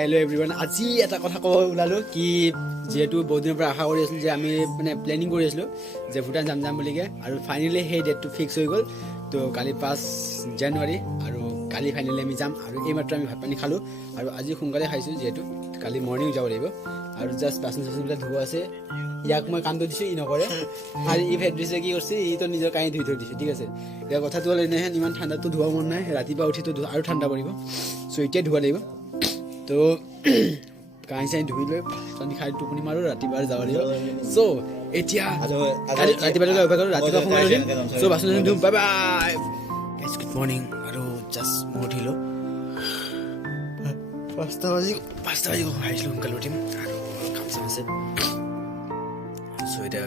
Hello' everyone আজি এটা কথা ক'ব ওলালোঁ কি যিহেতু বহুত দিনৰ পৰা আশা কৰি আছিলোঁ যে আমি মানে প্লেনিং কৰি আছিলোঁ যে ভূটান যাম বুলিকে আৰু ফাইনেলি সেই ডেটটো ফিক্স হৈ গ'ল তো কালি 5 জানুৱাৰী আৰু কালি ফাইনেলি আমি যাম আৰু এইমাত্ৰ আমি ভাত পানী খালোঁ আৰু আজি সোনকালে খাইছোঁ যিহেতু কালি মৰ্ণিং যাব লাগিব আৰু জাষ্ট বাচন চাচনবিলাক ধুব আছে ইয়াক মই কামটো দিছোঁ ই নকৰে আৰু ই ভেট দিছে কি কৰিছে ইটো নিজৰ কাঁহি ধুই থৈ দিছে ঠিক আছে এতিয়া কথাটো হ'ল এনেহেন ইমান ঠাণ্ডাটো ধোৱা মন নাই ৰাতিপুৱা উঠিতো আৰু ঠাণ্ডা পৰিব চ' এতিয়া ধুব লাগিব তো কাঁহি চাহি ধুই লৈ পানী খাই টোপনি মাৰোঁ ৰাতিপুৱা যাব লাগিব চ' এতিয়া ৰাতিপুৱালৈকে অভ্যাস কৰোঁ ৰাতিপুৱা সময় উঠিম চ' বাচন চাচন ধুম বাই বাই গুড মৰ্ণিং আৰু জাষ্ট মই উঠিলোঁ 5টা বাজি ভাবিছিলোঁ সোনকালে উঠিম আৰু কাম চাম আছে চ' এতিয়া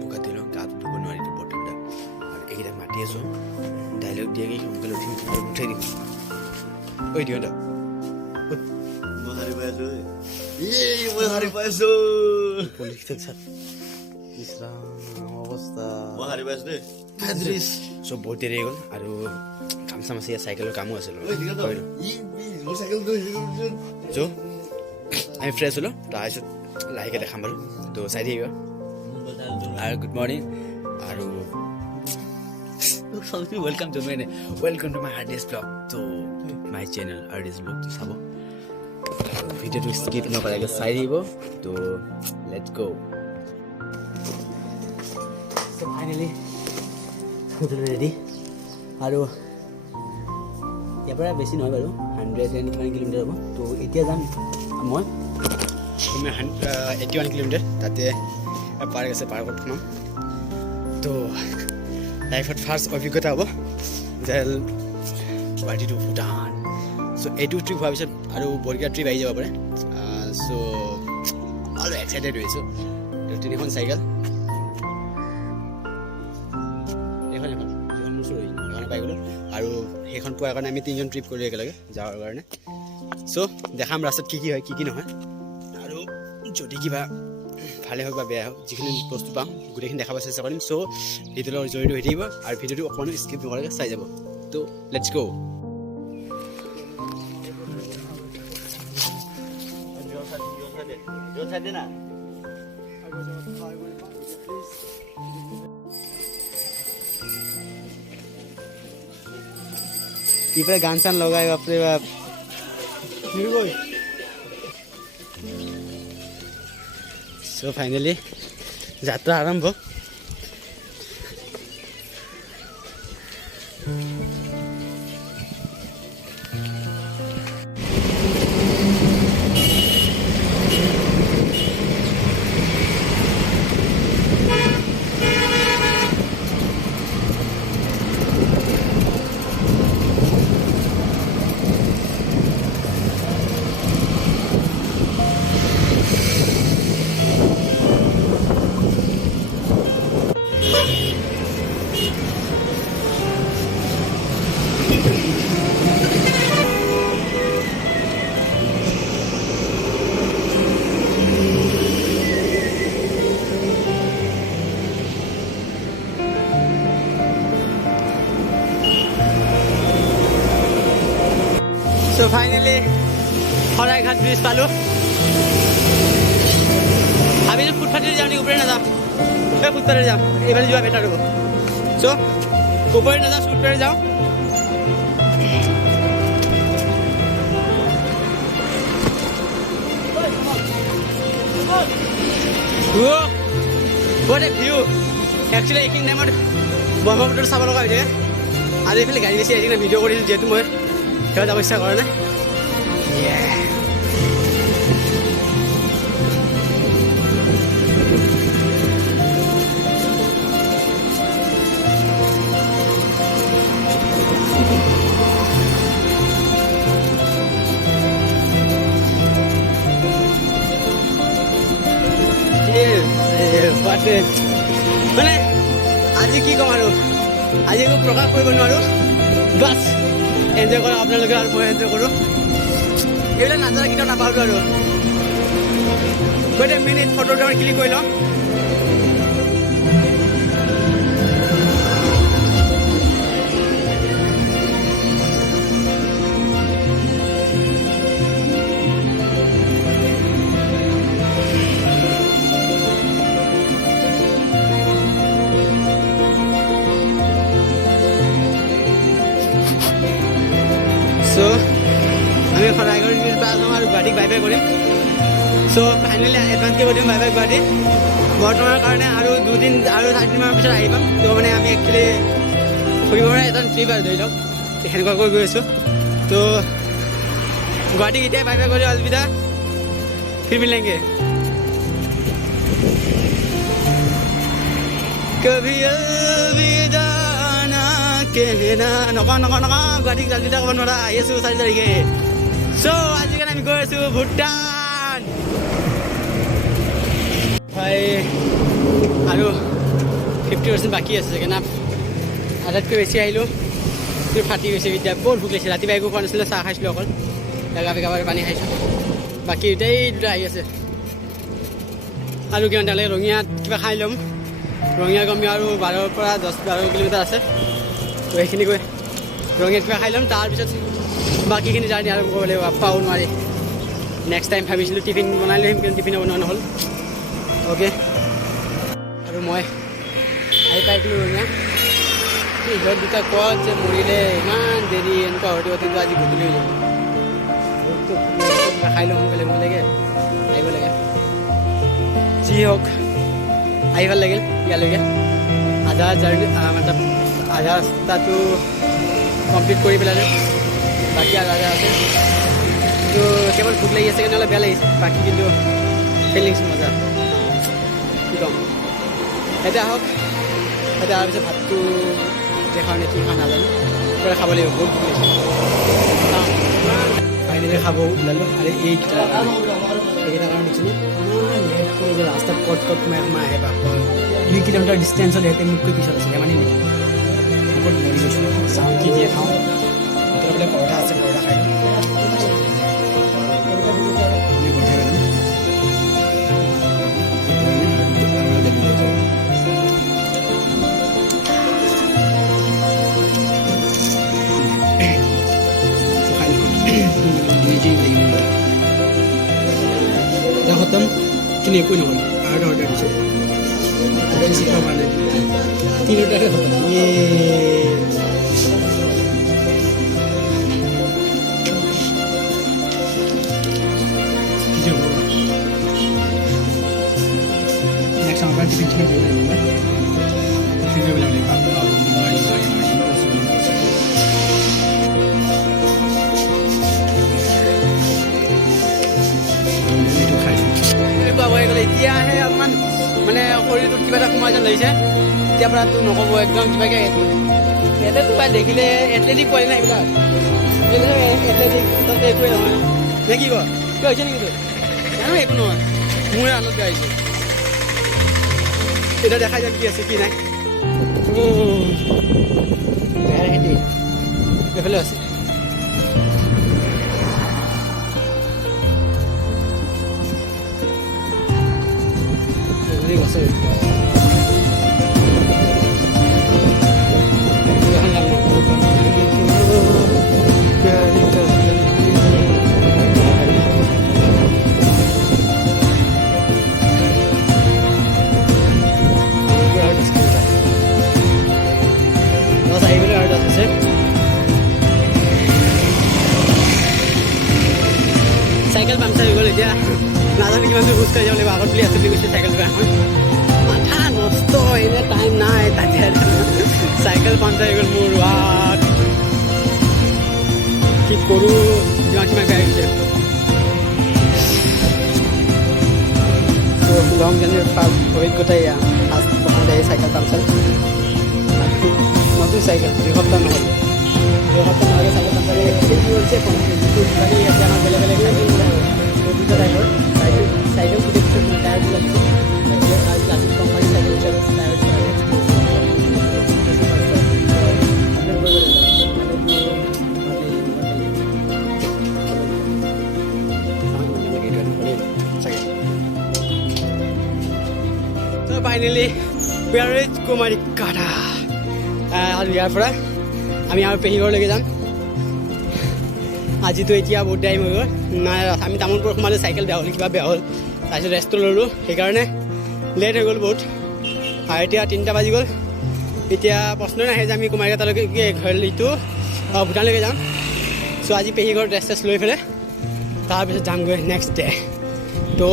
বোকা দিলোঁ গাটো ধুব নোৱাৰিলোঁ বৰ ঠাণ্ডা আৰু এইকেইটা মাতি আছোঁ ডাইলগ দিয়ে কি সোনকালে উঠিম আৰু উঠাই দিম ঐ দিওঁ দা চব বহুত দেৰি গ'ল আৰু কাম চাম আছে চাইকেলৰ কামো আছিল আমি ফ্ৰেছ হ'লোঁ তাৰপিছত লাহেকৈ দেখাম বাৰু তো চাই থাকিব আৰু গুড মৰ্ণিং আৰু ৱেলকাম টু মাই হাৰ্ডেষ্ট ব্লগ তো মাই চেনেল হাৰ্ডেষ্ট ব্লগ তো চাব ভিডিঅ'টো স্কিপ নকৰাকৈ চাই দিব তো লেটছ গ' ফাইনেলি ৰেডি আৰু ইয়াৰ পৰা বেছি নহয় বাৰু 100 কিমান কিলোমিটাৰ হ'ব তো এতিয়া যাম মই 81 কিলোমিটাৰ তাতে পাৰ্ক আছে পাৰ্কত সোমাম তো লাইফত ফাৰ্ষ্ট অভিজ্ঞতা হ'ব যে গুৱাহাটী টু ভূটান চ' এইটো ট্ৰিপ হোৱাৰ পিছত আৰু বৰগীয়া ট্ৰিপ আহি যাব পাৰে চ' আৰু এক্সাইটেড হৈছোঁ তিনিখন চাইকেল এইখন যিখন মোৰ চুৰ সেইখন পাই গ'লোঁ আৰু সেইখন পোৱাৰ কাৰণে আমি 3জন ট্ৰিপ কৰিলোঁ একেলগে যাৱাৰ কাৰণে চ' দেখাম ৰাস্তাত কি হয় কি নহয় আৰু যদি কিবা ভালে হওক বা বেয়া হওক যিখিনি বস্তু পাম গোটেইখিনি দেখাব চেষ্টা কৰিম চ' ভিডিঅ'ৰ লগত জড়িত হৈ থাকিব আৰু ভিডিঅ'টো অকণমান স্কিপ নকৰাকৈ চাই যাব তো লেটছ গ' ইফালে গান চান লগাই বাপৰে বাপ চ' ফাইনেলি যাত্ৰা আৰম্ভ চ' ফাইনেলি শৰাইঘাট ব্ৰিজ পালোঁ ভাবিছোঁ ফুটপাথেৰে যাওঁ নেকি ওপৰে নাযাওঁ এই ফুটপাথেৰে যাওঁ এইফালে যোৱা বেটাৰ হ'ব চ' ওপৰে নাযাওঁ ফুটপাথেৰে যাওঁ what a view actually এইখিনি টাইমত ব্ৰহ্মপুত্ৰ চাব লগা হৈ থাকে আৰু এইফালে গাড়ী বেছি আহিছে ভিডিঅ' কৰিছোঁ যিহেতু মই সেয়া যাব ইচ্ছা কৰা নাই মানে আজি কি ক'ম আৰু আজি একো প্ৰকাশ কৰিব নোৱাৰোঁ বাছ এনজয় কৰক আপোনালোকে আৰু মই এনজয় কৰোঁ এইবিলাক নাজানা কেতিয়াও নাপাহৰোঁ আৰু গৈ মিনিট ফটো ক্লিক কৰি লওঁ গুৱাহাটীক বাই বাই কৰিম। চ' ফাইনেলি এডভান্সকৈ কৈ দিম বাই বাই গুৱাহাটী। বৰ্তমানৰ কাৰণে আৰু 2 দিন আৰু 4 দিনমানৰ পিছত আহি পাম। ত' মানে আমি একচুৱেলি ফুৰিবলৈ এটা ট্ৰিপ আৰু ধৰি লওক সেনেকুৱাকৈ গৈ আছোঁ। ত' গুৱাহাটীক এতিয়াই বাই বাই কৰি অলবিদা, ফিৰ মিলেংগে। কভি অলবিদা না কেহনা, নকওঁ গুৱাহাটীক অলবিদা ক'ব নোৱাৰা। আহি আছোঁ 4 তাৰিখে। চ' আজিকালি আমি গৈ আছোঁ ভূটান। হয় আৰু 50% বাকী আছে চাগে না, আধাতকৈ বেছি আহিলোঁ। তোৰ ফাটি গৈছে এতিয়া, বহুত ভোক লাগিছে। ৰাতিপুৱা একো খোৱা নাছিলে, চাহ খাইছিলোঁ অকল, এগা বেগাবাৰ পানী খাইছোঁ। বাকী দুটাই দুটা আহি আছে। আৰু কিমান টাইম লাগে ৰঙিয়াত কিবা খাই ল'ম। ৰঙিয়া গমি আৰু 12 পৰা 10-12 কিলোমিটাৰ আছে। তো সেইখিনি গৈ ৰঙিয়াত কিবা খাই ল'ম, তাৰপিছত বাকীখিনি জাৰ্ণি আৰম্ভ কৰিব লাগিব। পাওঁ নোৱাৰি। নেক্সট টাইম ভাবিছিলোঁ টিফিন বনাই লৈ আহিম, কিন্তু টিফিনো বনোৱা নহ'ল। অ'কে, আৰু মই আহি পাইছিলোঁ ৰঙিয়া। সিহঁত দুটা ক'ত যে মৰিলে, ইমান দেৰি এনেকুৱা হওঁতে আজি গধূলি হৈ যাব। খাই ল'ম, বেলেগ লাগে আহিব লাগে। যি হওক আহি ভাল লাগিল ইয়ালৈকে। আধা জাৰ্ণি মানে আধা ৰাস্তাটো কমপ্লিট কৰি পেলালোঁ, বাকী আৰু আধা আছে। কিন্তু কেৱল ভোক লাগি আছে কাৰণে অলপ বেয়া লাগিছে, বাকী কিন্তু ফিলিংছ মজা। কি ক'ম, এতিয়া আহক। এতিয়া অহাৰ পিছত ভাতটো দেখাওঁ নে কি খাওঁ নাজানো, কিবা খাব লাগিব, বহুত ভোক লাগিছে। ফাইনেলি খাব ওলালোঁ। আৰু এইকেইটা কাৰণে দিছিলোঁ লেট কৰিব, ৰাস্তাত ক'ত সোমাই আহে বাপৰ। 2 কিলোমিটাৰ ডিষ্টেঞ্চত সিহঁতে মোতকৈ পিছত আছিলে, মানে নেকি বহুত মৰি গৈছোঁ। চাওঁ কি দিয়ে খাওঁ। ভিতৰত বোলে পৰঠা আছে, পৰঠা খাই দিওঁ। খতম, কিন্তু একোৱেই নহ'ল। আৰু এটা অৰ্ডাৰ দিছোঁ, চিট পোৱা নাই, 3টাহে খতম। নেক্সট আমাৰ টিফিন চিফিন কৰিব লাগিব, টিফিন কৰিব লাগিব। এতিয়াহে অকণমান মানে শৰীৰটোত কিবা এটা সোমাই যেন লাগিছে। এতিয়াৰ পৰা তোৰ নক'ব একদম কিবাকৈ ইয়াতে তোৰ দেখিলে এথলেটিক পোৱালি নাই এইবিলাক। এথলেটিক তাতে একোৱেই নহয় নে কি কয়? কিয় হৈছে নেকি তোৰ? জানো একো নহয়, মোৰে হালত বেয়া হৈছে। এতিয়া দেখাই যাম কি আছে কি নাই। বেহাৰ খেতি এইফালে আছে। চাইকেল পামচাৰ হৈ গ'ল। এতিয়া নাজানো কিমান দূৰ খোজ কাঢ়ি যাব লাগিব। আগত বুলি আছে বুলি কৈছে চাইকেল বেয়া হয়, মাথা নষ্ট, এনে টাইম নাই তাতে। চাইকেল পামচাৰ হৈ গ'ল মোৰ। কি কৰোঁ, যিমান বেয়া হৈছে। লং জাৰ্ণিৰ অভিজ্ঞতা এয়া ফাৰ্ষ্ট প্ৰথমতে চাইকেল পামচাৰ। নতুন চাইকেল 2 সপ্তাহ নহ'ল, 2 সপ্তাহ নহ'লে চাইকেল পামচাৰ হৈছে। আমাৰ বেলেগ বেলেগ দুটা টাইপৰ চাইকেল গোটেই পিছত টায়াৰবিলাক classic company cycle finally we are reach Kumarighata. আৰু ইয়াৰ পৰা আমি আৰু পেহীঘৰলৈকে যাম। আজিতো এতিয়া বহুত টাইম হৈ গ'ল। নাই আমি তামোলপুৰ সোমালে চাইকেল বেয়া হ'ল, কিবা বেয়া হ'ল, তাৰপিছত ৰেষ্টটো ল'লোঁ, সেইকাৰণে লেট হৈ গ'ল বহুত। আৰু এতিয়া 3টা বাজি গ'ল। এতিয়া প্ৰশ্ন নাহে যে আমি কুমাৰিঘাটালৈকে ঘৰ ইটো ভূটানলৈকে যাম। চ' আজি পেহী ঘৰত ৰেষ্ট লৈ পেলাই তাৰপিছত যামগৈ নেক্সট ডে। তো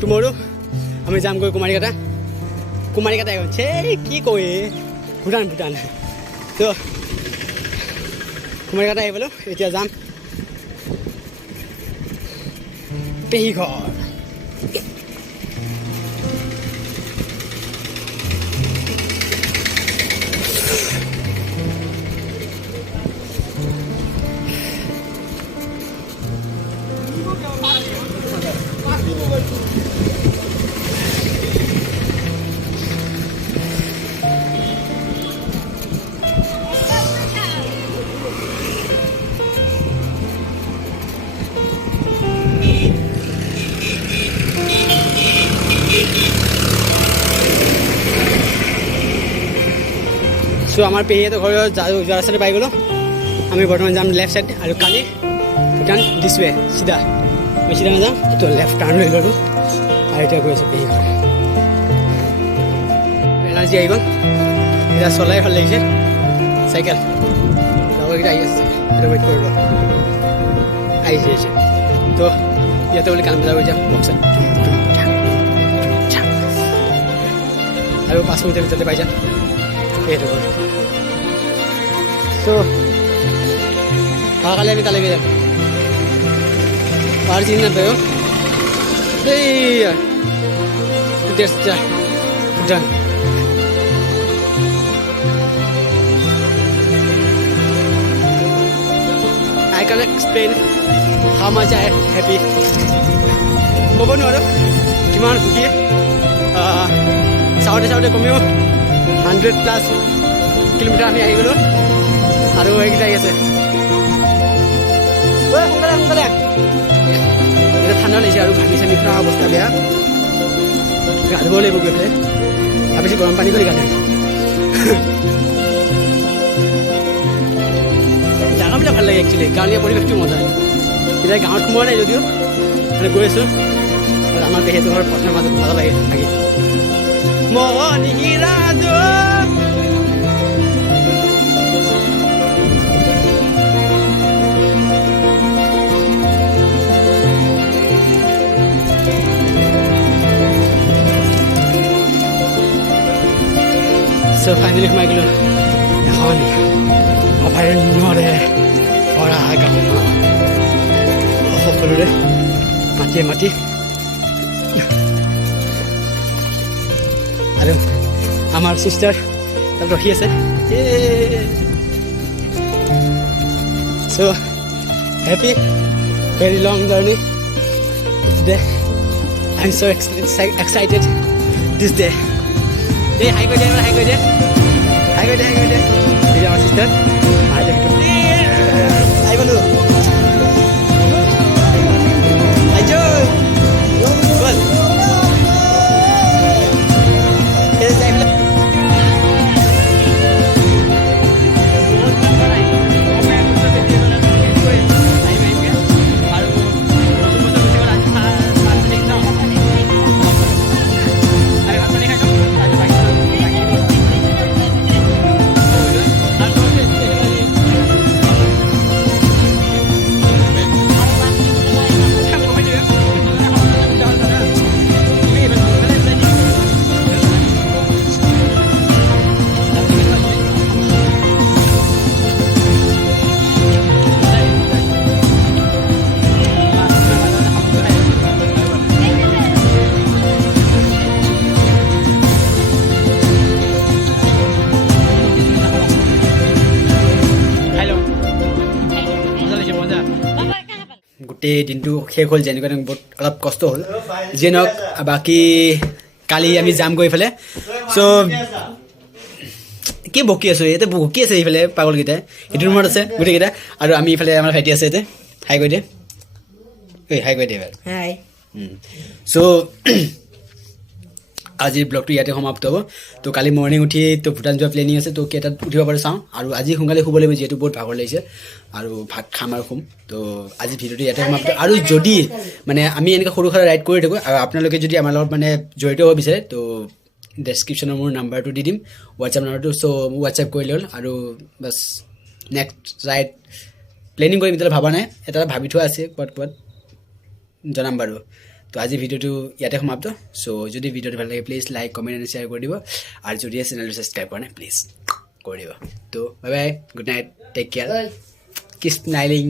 টুমৰো আমি যামগৈ কুমাৰীকাটা আহিছে কি কয় ভূটান তো কুমাৰীকাটা আহি পালোঁ। এতিয়া যাম পেহী ঘৰ। সো আমাৰ পেহীহঁতৰ ঘৰৰ যোৱা ৰাস্তাতে পাই গ'লোঁ। আমি বৰ্তমান যাম লেফ্ট ছাইড আৰু কালি ভূটান দিছ ৱে চিধা। মই চিধা নাযাওঁ, তো লেফ্ট টাৰ্ণ লৈ ল'লোঁ আৰু এতিয়া গৈ আছোঁ পেহী ঘৰ। এনাৰ্জি আহি গ'ল, এতিয়া চলাই ভাল লাগিছে। চাইকেল লগৰকেইটা আহি আছে, এতিয়া ৱেইট কৰিলোঁ আহিছে। তো ইয়াতে বুলি কাম বজাৰ কৰি যাম বক্সাত আৰু 5 মিনিটৰ ভিতৰতে পাই যাম সেইটো ঘৰ। তো অহাকালি আমি তালৈকে যাম। পাহাৰ চিনি নাপায় Bhutan. I can explain how much I am happy. ক'ব নোৱাৰোঁ কিমান সুখী। চাওঁতে কমেও 100+ কিলোমিটাৰ আমি আহি গ'লোঁ আৰু এইকেইটা আহি আছে। সোনকালে এতিয়া ঠাণ্ডা লাগিছে আৰু ঘামি চামি পুৰা অৱস্থা বেয়া। গা ধুব লাগিব গৈ পেলাই, ভাবিছোঁ গৰম পানী কৰি গা ধুম। জাগাবিলাক ভাল লাগে একচুৱেলি, গাঁৱলীয়া পৰিৱেশটো মজা। এতিয়া গাঁৱত সোমোৱা নাই যদিও মানে গৈ আছোঁ। আমাৰ পেহীহঁতৰ ঘৰ পথাৰৰ মাজত মজা লাগে থাকি। So finally সোমাই গ'লোঁ এখন অভয়াৰণ্যৰে ভৰা গাঁও। সকলোৰে মাটি আৰু আমাৰ চিষ্টাৰ তাত ৰখি আছে। So' happy very long journey today. I am so' excited this day. এই হাই কৰি দে আমাৰ চিষ্টাৰ আহি পালোঁ। গোটেই দিনটো শেষ হ'ল, যেনেকুৱা বহুত অলপ কষ্ট হ'ল। যিয়ে নহওক বাকী কালি আমি যাম গৈ এইফালে। চ' কি বকি আছোঁ, ইয়াতে বকি আছে এইফালে পাগলকেইটাই। এইটো ৰুমত আছে গোটেইকেইটা আৰু আমি ইফালে আমাৰ ভাইটি আছে ইয়াতে। হাই কৈ দে, হাই কৈ দে এবাৰ। হাই। চ' আজিৰ ব্লগটো ইয়াতে সমাপ্ত হ'ব। তো কালি মৰ্ণিং উঠি তো ভূটান যোৱা প্লেনিং আছে। তো কেইটাত উঠিব পাৰোঁ চাওঁ, আৰু আজি সোনকালে শুব লাগিব যিহেতু বহুত ভাগৰ লাগিছে, আৰু ভাত খাম আৰু শুম। তো আজি ভিডিঅ'টো ইয়াতে সমাপ্ত। আৰু যদি মানে আমি এনেকৈ সৰু সুৰা ৰাইড কৰি থাকোঁ আৰু আপোনালোকে যদি আমাৰ লগত মানে জড়িত হ'ব বিচাৰে, তো ডেছক্ৰিপশ্যনৰ মোৰ নাম্বাৰটো দি দিম, হোৱাটছএপ নাম্বাৰটো। চ' হোৱাটছএপ কৰিলে হ'ল আৰু বাছ নেক্সট ৰাইড প্লেনিং কৰিম এতিয়ালৈ ভবা নাই, এটা ভাবি থোৱা আছে ক'ৰবাত জনাম বাৰু। তো আজি ভিডিঅ'টো ইয়াতে সমাপ্ত। চ' যদি ভিডিঅ'টো ভাল লাগে please like comment and share কৰি দিব, আৰু যদি চেনেলটো ছাবস্ক্ৰাইব কৰা নাই প্লিজ কৰি দিব। তো bye bye, good night, take care, keep smiling.